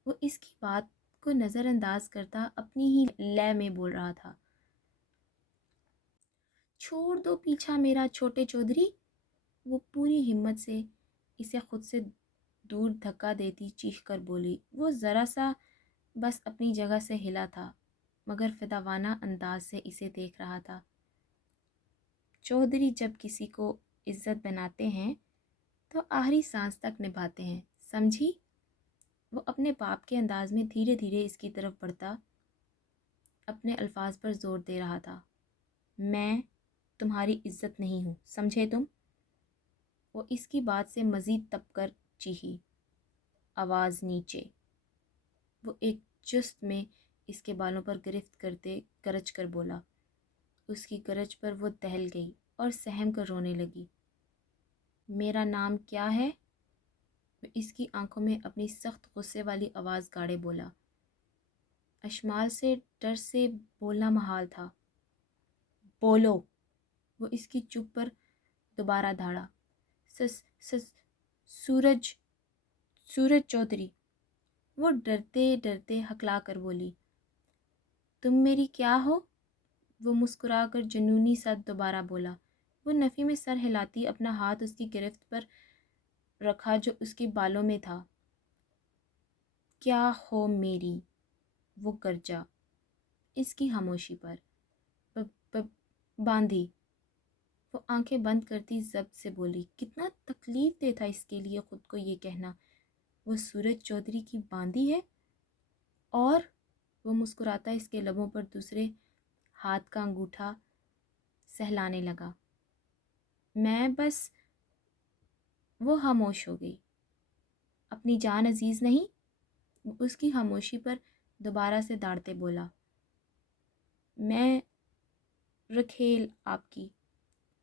وہ اس کی بات کو نظر انداز کرتا اپنی ہی لے میں بول رہا تھا۔ چھوڑ دو پیچھا میرا چھوٹے چودھری، وہ پوری ہمت سے اسے خود سے دور دھکا دیتی چیخ کر بولی۔ وہ ذرا سا بس اپنی جگہ سے ہلا تھا مگر فداوانہ انداز سے اسے دیکھ رہا تھا۔ چودھری جب کسی کو عزت بناتے ہیں تو آخری سانس تک نبھاتے ہیں، سمجھی؟ وہ اپنے باپ کے انداز میں دھیرے دھیرے اس کی طرف بڑھتا اپنے الفاظ پر زور دے رہا تھا۔ میں تمہاری عزت نہیں ہوں، سمجھے تم؟ وہ اس کی بات سے مزید تپ کر چیخی، آواز نیچے۔ وہ ایک جست میں اس کے بالوں پر گرفت کرتے گرج کر بولا۔ اس کی گرج پر وہ دہل گئی اور سہم کر رونے لگی۔ میرا نام کیا ہے؟ وہ اس کی آنکھوں میں اپنی سخت غصے والی آواز گاڑے بولا۔ اشمال سے ڈر سے بولنا محال تھا۔ بولو، وہ اس کی چپ پر دوبارہ دھاڑا۔ سس سس سورج سورج چودھری، وہ ڈرتے ڈرتے ہکلا کر بولی۔ تم میری کیا ہو؟ وہ مسکرا کر جنونی سا دوبارہ بولا۔ وہ نفی میں سر ہلاتی اپنا ہاتھ اس کی گرفت پر رکھا جو اس کے بالوں میں تھا۔ کیا ہو میری؟ وہ گرجا۔ اس کی خاموشی پر باندھی۔ وہ آنکھیں بند کرتی ضبط سے بولی۔ کتنا تکلیف دہ تھا اس کے لیے خود کو یہ کہنا، وہ سورج چودھری کی باندھی ہے؟ اور وہ مسکراتا اس کے لبوں پر دوسرے ہاتھ کا انگوٹھا سہلانے لگا۔ میں بس، وہ خاموش ہو گئی۔ اپنی جان عزیز نہیں؟ وہ اس کی خاموشی پر دوبارہ سے داڑتے بولا۔ میں رکھیل آپ کی،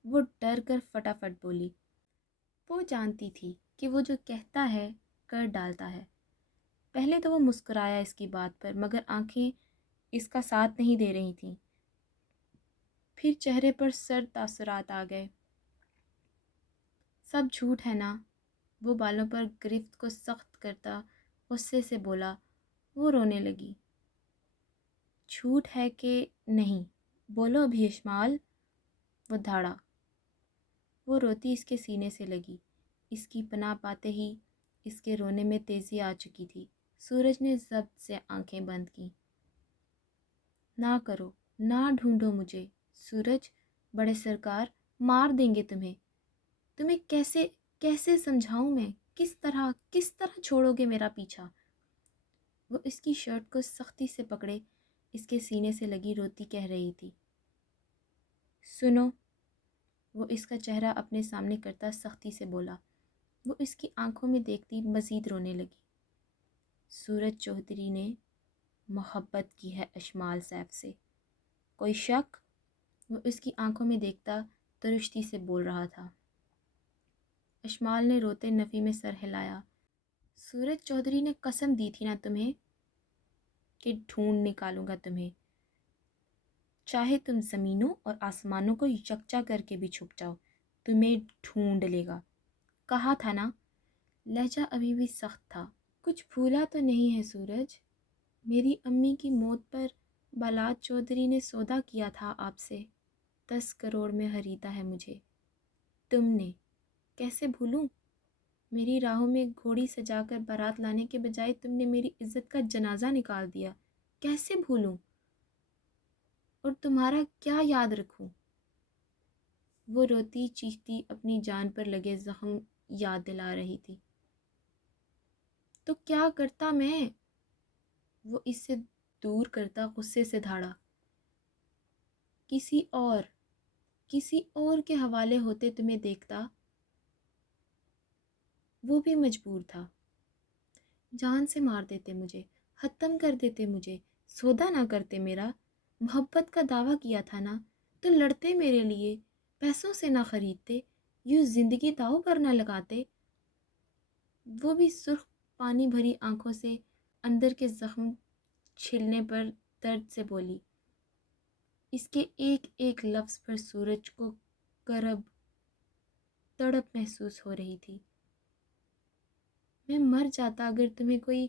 وہ ڈر کر فٹافٹ بولی۔ وہ جانتی تھی کہ وہ جو کہتا ہے کر ڈالتا ہے۔ پہلے تو وہ مسکرایا اس کی بات پر مگر آنکھیں اس کا ساتھ نہیں دے رہی تھیں۔ پھر چہرے پر سرد تاثرات آ گئے۔ سب جھوٹ ہے نا؟ وہ بالوں پر گرفت کو سخت کرتا غصے سے بولا۔ وہ رونے لگی۔ جھوٹ ہے کہ نہیں؟ بولو ابھی اشمال، وہ دھاڑا۔ وہ روتی اس کے سینے سے لگی۔ اس کی پناہ پاتے ہی اس کے رونے میں تیزی آ چکی تھی۔ سورج نے ضبط سے آنکھیں بند کیں۔ نہ کرو، نہ ڈھونڈو مجھے سورج، بڑے سرکار مار دیں گے تمہیں۔ تمہیں کیسے کیسے سمجھاؤں میں؟ کس طرح چھوڑو گے میرا پیچھا؟ وہ اس کی شرٹ کو سختی سے پکڑے اس کے سینے سے لگی روتی کہہ رہی تھی۔ سنو، وہ اس کا چہرہ اپنے سامنے کرتا سختی سے بولا۔ وہ اس کی آنکھوں میں دیکھتی مزید رونے لگی۔ سورج چودھری نے محبت کی ہے اشمال صاحب سے، کوئی شک؟ وہ اس کی آنکھوں میں دیکھتا درشتی سے بول رہا تھا۔ اشمال نے روتے نفی میں سر ہلایا۔ سورج چودھری نے قسم دی تھی نا تمہیں کہ ڈھونڈ نکالوں گا تمہیں، چاہے تم زمینوں اور آسمانوں کو یکجا کر کے بھی چھپ جاؤ، تمہیں ڈھونڈ لے گا، کہا تھا نا؟ لہجہ ابھی بھی سخت تھا۔ کچھ بھولا تو نہیں ہے سورج؟ میری امی کی موت پر بلاد چودھری نے سودا کیا تھا آپ سے، 10 کروڑ میں خریدا ہے مجھے۔ تم نے، کیسے بھولوں؟ میری راہوں میں گھوڑی سجا کر بارات لانے کے بجائے تم نے میری عزت کا جنازہ نکال دیا، کیسے بھولوں؟ اور تمہارا کیا یاد رکھوں؟ وہ روتی چیختی اپنی جان پر لگے زخم یاد دلا رہی تھی۔ تو کیا کرتا میں؟ وہ اس سے دور کرتا غصے سے دھاڑا۔ کسی اور کسی اور کے حوالے ہوتے تمہیں دیکھتا، وہ بھی مجبور تھا۔ جان سے مار دیتے مجھے، ختم کر دیتے مجھے، سودا نہ کرتے میرا۔ محبت کا دعویٰ کیا تھا نا تو لڑتے میرے لیے، پیسوں سے نہ خریدتے، یوں زندگی داؤ پر نہ لگاتے۔ وہ بھی سرخ پانی بھری آنکھوں سے اندر کے زخم چھلنے پر درد سے بولی۔ اس کے ایک ایک لفظ پر سورج کو کرب تڑپ محسوس ہو رہی تھی۔ میں مر جاتا اگر تمہیں کوئی،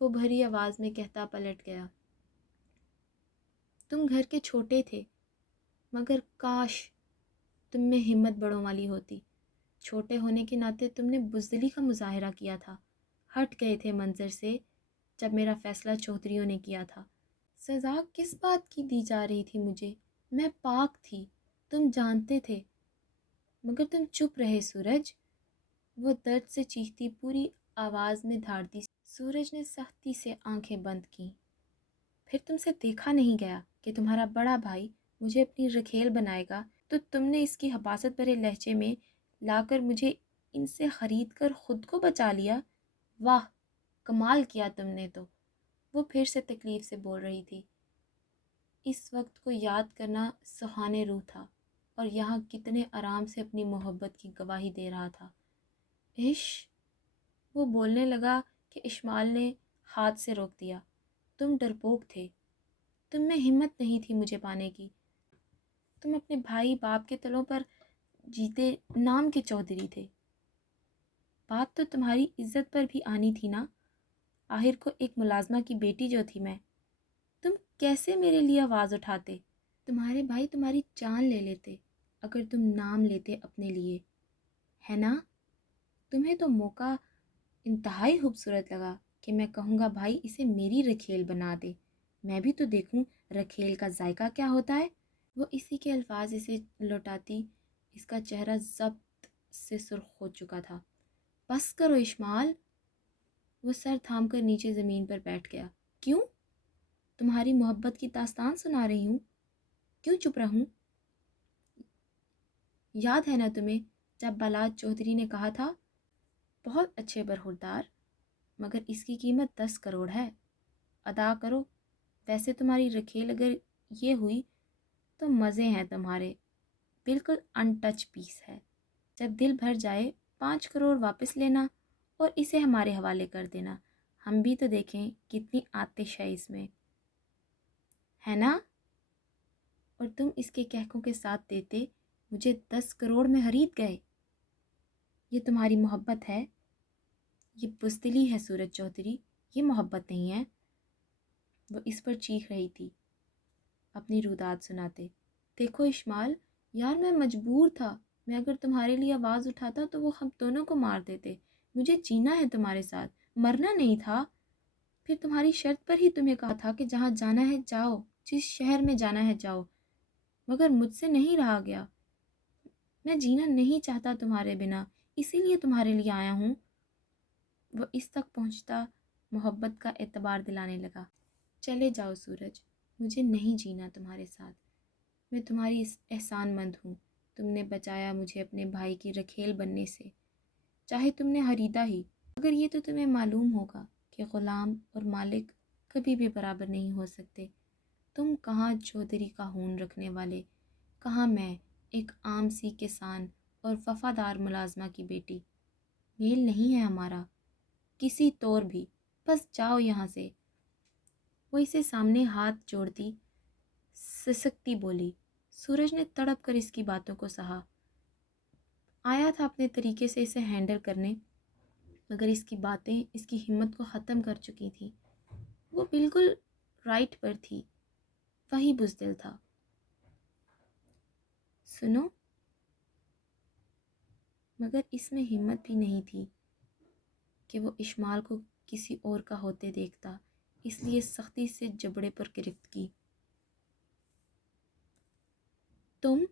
وہ بھری آواز میں کہتا پلٹ گیا۔ تم گھر کے چھوٹے تھے، مگر کاش تم میں ہمت بڑوں والی ہوتی۔ چھوٹے ہونے کے ناطے تم نے بزدلی کا مظاہرہ کیا تھا، ہٹ گئے تھے منظر سے جب میرا فیصلہ چودھریوں نے کیا تھا۔ سزا کس بات کی دی جا رہی تھی مجھے؟ میں پاک تھی، تم جانتے تھے، مگر تم چپ رہے سورج۔ وہ درد سے چیختی پوری آواز میں دھاڑتی۔ سورج نے سختی سے آنکھیں بند کیں۔ پھر تم سے دیکھا نہیں گیا کہ تمہارا بڑا بھائی مجھے اپنی رکھیل بنائے گا تو تم نے اس کی حباست بھرے لہجے میں لا کر مجھے ان سے خرید کر خود کو بچا لیا۔ واہ، کمال کیا تم نے تو۔ وہ پھر سے تکلیف سے بول رہی تھی۔ اس وقت کو یاد کرنا سہانے روح تھا، اور یہاں کتنے آرام سے اپنی محبت کی گواہی دے رہا تھا۔ وہ بولنے لگا کہ اشمال نے ہاتھ سے روک دیا۔ تم ڈرپوک تھے، تم میں ہمت نہیں تھی مجھے پانے کی۔ تم اپنے بھائی باپ کے تلوں پر جیتے نام کے چودھری تھے۔ بات تو تمہاری عزت پر بھی آنی تھی نا۔ آخر کو ایک ملازمہ کی بیٹی جو تھی میں، تم کیسے میرے لیے آواز اٹھاتے؟ تمہارے بھائی تمہاری جان لے لیتے اگر تم نام لیتے اپنے لیے، ہے نا؟ تمہیں تو موقع انتہائی خوبصورت لگا کہ میں کہوں گا بھائی اسے میری رکھیل بنا دے، میں بھی تو دیکھوں رکھیل کا ذائقہ کیا ہوتا ہے۔ وہ اسی کے الفاظ اسے لوٹاتی، اس کا چہرہ ضبط سے سرخ ہو چکا تھا۔ بس کرو اشمال۔ وہ سر تھام کر نیچے زمین پر بیٹھ گیا۔ کیوں؟ تمہاری محبت کی داستان سنا رہی ہوں، کیوں چپ رہوں؟ یاد ہے نا تمہیں جب بلاد چودھری نے کہا تھا، بہت اچھے برخوردار، مگر اس کی قیمت 10 کروڑ ہے، ادا کرو۔ ویسے تمہاری رکھیل اگر یہ ہوئی تو مزے ہیں تمہارے، بالکل ان ٹچ پیس ہے۔ جب دل بھر جائے 5 کروڑ واپس لینا اور اسے ہمارے حوالے کر دینا، ہم بھی تو دیکھیں کتنی آتش ہے اس میں، ہے نا؟ اور تم اس کے کہکوں کے ساتھ دیتے مجھے 10 کروڑ میں خرید گئے۔ یہ تمہاری محبت ہے؟ یہ بزدلی ہے سورج چودھری، یہ محبت نہیں ہے۔ وہ اس پر چیخ رہی تھی اپنی روداد سناتے۔ دیکھو اشمال، یار میں مجبور تھا، میں اگر تمہارے لیے آواز اٹھاتا تو وہ ہم دونوں کو مار دیتے۔ مجھے جینا ہے تمہارے ساتھ، مرنا نہیں تھا۔ پھر تمہاری شرط پر ہی تمہیں کہا تھا کہ جہاں جانا ہے جاؤ، جس شہر میں جانا ہے جاؤ، مگر مجھ سے نہیں رہا گیا۔ میں جینا نہیں چاہتا تمہارے بنا، اسی لیے تمہارے لیے آیا ہوں۔ وہ اس تک پہنچتا محبت کا اعتبار دلانے لگا۔ چلے جاؤ سورج، مجھے نہیں جینا تمہارے ساتھ، میں تمہاری احسان مند ہوں۔ تم نے بچایا مجھے اپنے بھائی کی رکھیل بننے سے، چاہے تم نے خریدا ہی، مگر یہ تو تمہیں معلوم ہوگا کہ غلام اور مالک کبھی بھی برابر نہیں ہو سکتے۔ تم کہاں چودھری کا خون رکھنے والے، کہاں میں ایک عام سی کسان اور وفادار ملازمہ کی بیٹی۔ میل نہیں ہے ہمارا کسی طور بھی، بس جاؤ یہاں سے۔ وہ اسے سامنے ہاتھ جوڑتی سسکتی بولی۔ سورج نے تڑپ کر اس کی باتوں کو سہا۔ آیا تھا اپنے طریقے سے اسے ہینڈل کرنے، مگر اس کی باتیں اس کی ہمت کو ختم کر چکی تھیں۔ وہ بالکل رائٹ پر تھی، وہی بزدل تھا۔ سنو، مگر اس میں ہمت بھی نہیں تھی کہ وہ اشمال کو کسی اور کا ہوتے دیکھتا، اس لیے سختی سے جبڑے پر گرفت کی۔ تم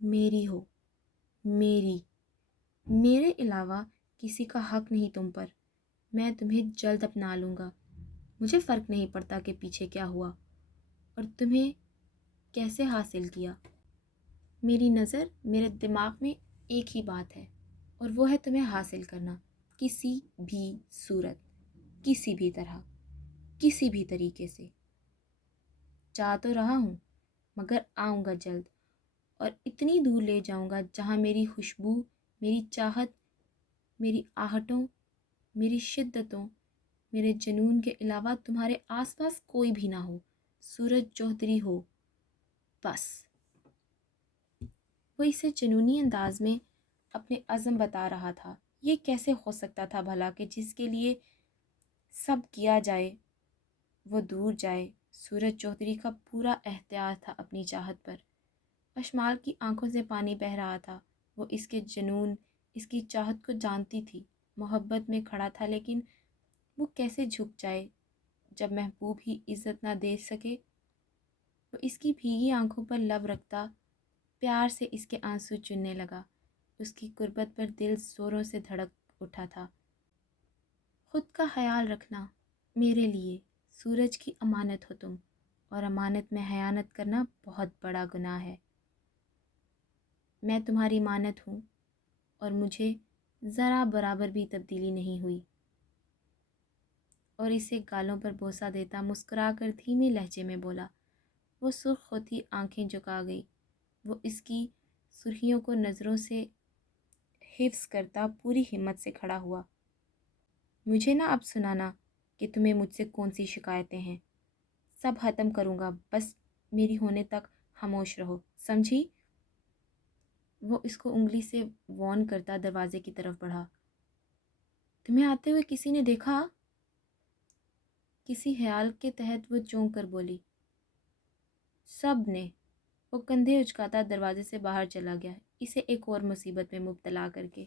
میری ہو، میری، میرے علاوہ کسی کا حق نہیں تم پر۔ میں تمہیں جلد اپنا لوں گا، مجھے فرق نہیں پڑتا کہ پیچھے کیا ہوا اور تمہیں کیسے حاصل کیا۔ میری نظر میرے دماغ میں ایک ہی بات ہے، اور وہ ہے تمہیں حاصل کرنا، کسی بھی صورت، کسی بھی طرح، کسی بھی طریقے سے۔ چاہ تو رہا ہوں، مگر آؤں گا جلد، اور اتنی دور لے جاؤں گا جہاں میری خوشبو، میری چاہت، میری آہٹوں، میری شدتوں، میرے جنون کے علاوہ تمہارے آس پاس کوئی بھی نہ ہو، سورج چوہدری ہو، بس۔ وہ اسے جنونی انداز میں اپنے عزم بتا رہا تھا۔ یہ کیسے ہو سکتا تھا بھلا کہ جس کے لیے سب کیا جائے وہ دور جائے؟ سورج چوہدری کا پورا اختیار تھا اپنی چاہت پر۔ اشمال کی آنکھوں سے پانی بہہ رہا تھا۔ وہ اس کے جنون، اس کی چاہت کو جانتی تھی، محبت میں کھڑا تھا، لیکن وہ کیسے جھک جائے جب محبوب ہی عزت نہ دے سکے؟ وہ اس کی بھیگی آنکھوں پر لب رکھتا، پیار سے اس کے آنسو چننے لگا۔ اس کی قربت پر دل زوروں سے دھڑک اٹھا تھا۔ خود کا خیال رکھنا، میرے لیے سورج کی امانت ہو تم، اور امانت میں خیانت کرنا بہت بڑا گناہ ہے۔ میں تمہاری امانت ہوں، اور مجھے ذرا برابر بھی تبدیلی نہیں ہوئی۔ اور اسے گالوں پر بوسہ دیتا مسکرا کر دھیمے لہجے میں بولا۔ وہ سرخ ہوتی آنکھیں جھکا گئی۔ وہ اس کی سرخیوں کو نظروں سے حفظ کرتا پوری ہمت سے کھڑا ہوا۔ مجھے نہ اب سنانا کہ تمہیں مجھ سے کون سی شکایتیں ہیں، سب ختم کروں گا، بس میری ہونے تک خاموش رہو، سمجھی؟ وہ اس کو انگلی سے وارن کرتا دروازے کی طرف بڑھا۔ تمہیں آتے ہوئے کسی نے دیکھا؟ کسی خیال کے تحت وہ چونک کر بولی۔ سب نے۔ وہ کندھے اچکاتا دروازے سے باہر چلا گیا، اسے ایک اور مصیبت میں مبتلا کر کے۔